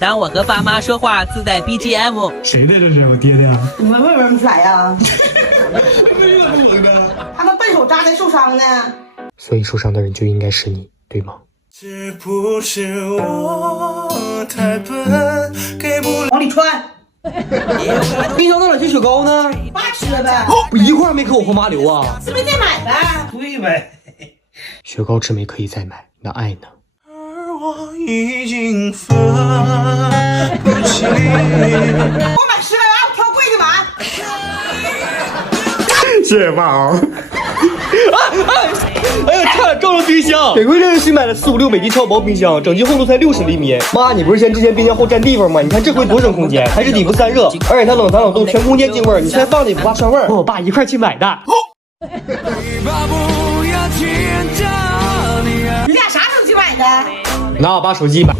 当我和爸妈说话自带 BGM。谁的这是我爹的呀？你们为什么不来呀？为什么我呢？他们笨手扎的受伤呢。所以受伤的人就应该是你，对吗？是不是我太笨，给不了往里穿，冰箱那两斤雪糕呢？爸吃了呗，不一块没给我黄麻流啊？吃没再买呗。对呗。雪糕吃没可以再买，那爱呢？而我已经分不清。我买10个，挑贵的买。谢谢爸啊！哎呀，差点撞上冰箱！给贵这是新买的4、5、6美金超薄冰箱，整机厚度才60厘米。妈，你不是嫌之前冰箱厚占地方吗？你看这回多省空间，还是底部散热，而且它冷藏冷冻全空间净味儿，你现在放着也不怕串味儿。和我爸一块去买的。你俩啥时候去买的？拿我爸手机买。